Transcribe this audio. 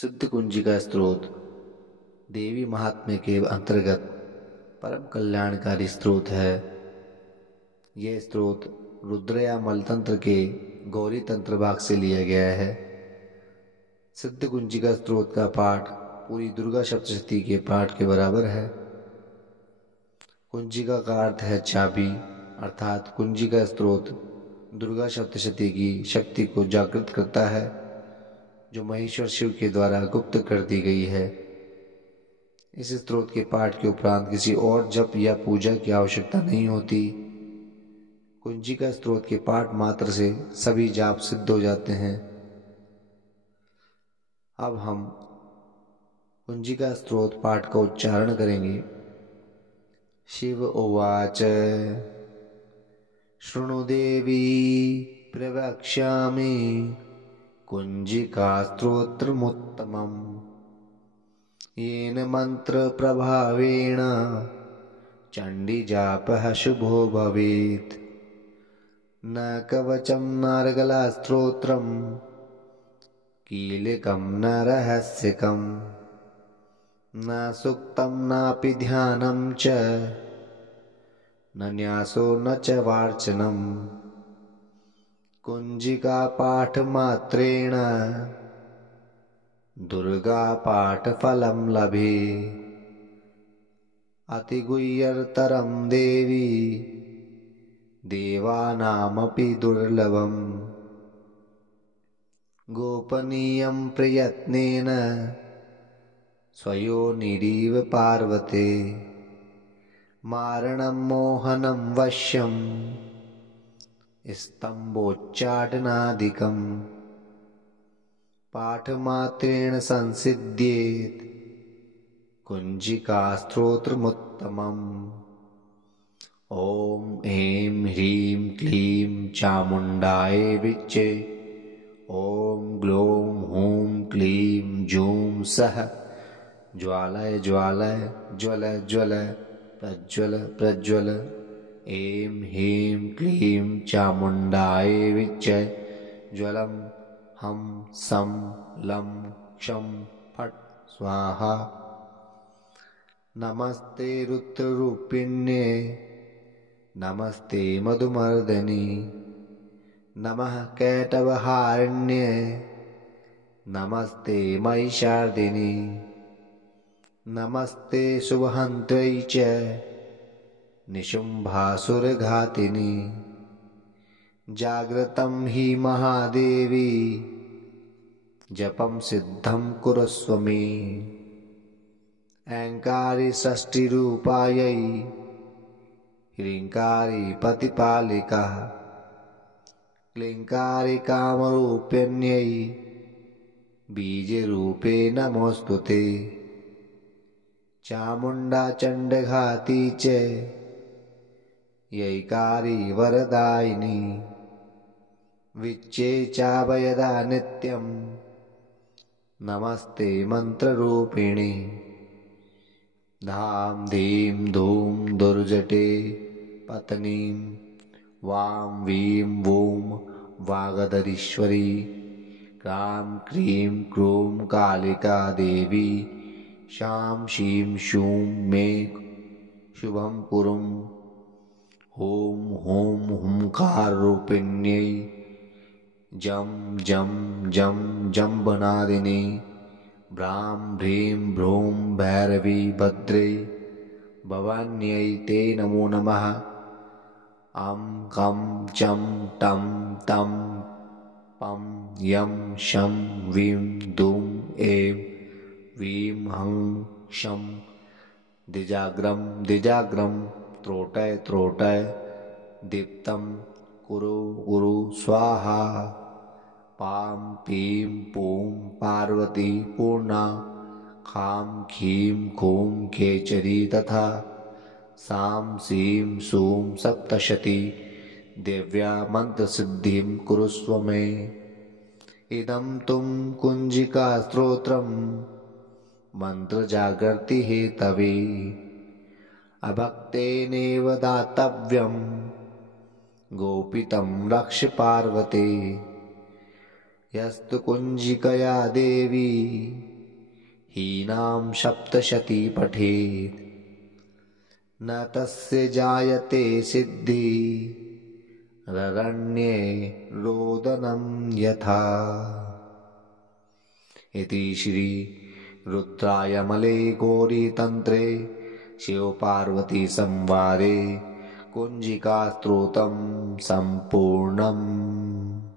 सिद्ध कुंजिका स्त्रोत देवी महात्म्य के अंतर्गत परम कल्याणकारी स्त्रोत है। यह स्त्रोत रुद्र या मलतंत्र के गौरी तंत्र भाग से लिया गया है। सिद्ध कुंजिका स्त्रोत का पाठ पूरी दुर्गा सप्तशती के पाठ के बराबर है। कुंजिका का अर्थ है चाबी, अर्थात कुंजिका स्त्रोत दुर्गा सप्तशती की शक्ति को जागृत करता है, जो महेश्वर शिव के द्वारा गुप्त कर दी गई है। इस स्त्रोत के पाठ के उपरांत किसी और जप या पूजा की आवश्यकता नहीं होती। कुंजिका स्त्रोत के पाठ मात्र से सभी जाप सिद्ध हो जाते हैं। अब हम कुंजिका स्त्रोत पाठ का उच्चारण करेंगे। शिव उवाच शृणु देवी प्रवक्ष्यामि कुंजिका स्तोत्रमुत्तमम् येन मंत्र प्रभावेण चंडी जापः शुभो भवेत्। न कवचं नार्गला स्तोत्रम् कीलिकं न रहस्यकम् न सूक्तं नापि ध्यानं च न न्यासो न च वार्चनम्। कुंजिका पाठ मात्रेण दुर्गा पाठ फलं लभे। अतिगुह्यतरं देवी देवानामपि दुर्लभम्। गोपनीयं प्रयत्नेन स्वयोनिरिव पार्वते। मारणं मोहनं वश्यं स्तम्भोच्चाटनादिकम्। पाठमात्रेण संसिद्ध्येत् कुंजिका स्तोत्रमुत्तमम्। ॐ ऐं ह्रीं क्लीं चामुण्डाय विच्चे। ॐ ग्लौं हूं क्लीं जूं सः ज्वालय ज्वालय ज्वल ज्वल प्रज्वल प्रज्वल। ऐं ह्रीं क्लीं चामुण्डाय विच्चे। ज्वलं हं सं लं क्षं फट् स्वाहा। नमस्ते रुद्ररूपिण्ये नमस्ते मधुमर्दनि। नमः कैटभहारिण्ये नमस्ते महिषार्दिनि। नमस्ते शुभहन्त्यै च निशुम्भासुरघातिनि। जाग्रतं हि महादेवी जपं सिद्धं कुरुष्व मे। ऐङ्कारी षष्ठीरूपायै ह्रीङ्कारी प्रतिपालिका। क्लीङ्कारी कामरूपिण्यै बीजरूपे नमोऽस्तुते। चामुण्डा चण्डघाती च यैकारी वरदायिनी। विच्चे चाभयदा नित्यं नमस्ते मंत्ररूपिणी। धाम धीं धूम दुर्जटे पत्नीं वां वीं वूं वागधरीश्वरी। क्रां क्रीं क्रूं कालिका देवी। शां शीं शूं मे शुभं कुरुं। ॐ हूं हुंकाररूपिण्यै जं जं जं जम्बनादिनी। भ्रां भ्रीं भ्रूं भैरवी भद्रे भवान्यै ते नमो नमः। अं कं चं टं तं पं यं शं वीं दूं ऐं वीं हं क्षं दिजाग्रं दिजाग्रं त्रोटय त्रोटय दीप्तं कुरु कुरु स्वाहा। पां पीं पूं पार्वती पूर्णा। खां खीं खूं खेचरी तथा। सां सीं सूं सप्तशती देव्या मंत्रसिद्धिं कुरुष्व मे। इदं तुं कुंजिका स्तोत्रम् मंत्रजागर्ति हेतवे। अभक्तेनेव दातव्यं गोपितं रक्ष पार्वते। यस्तु कुंजिकया देवी हीनां सप्तशती पठेत् न तस्य जायते सिद्धि ररण्ये रोदनं यथा। इति श्री रुद्रायमले गौरीतन्त्रे शिवपार्वती संवादे कुञ्जिकास्तोत्रं सम्पूर्णम्।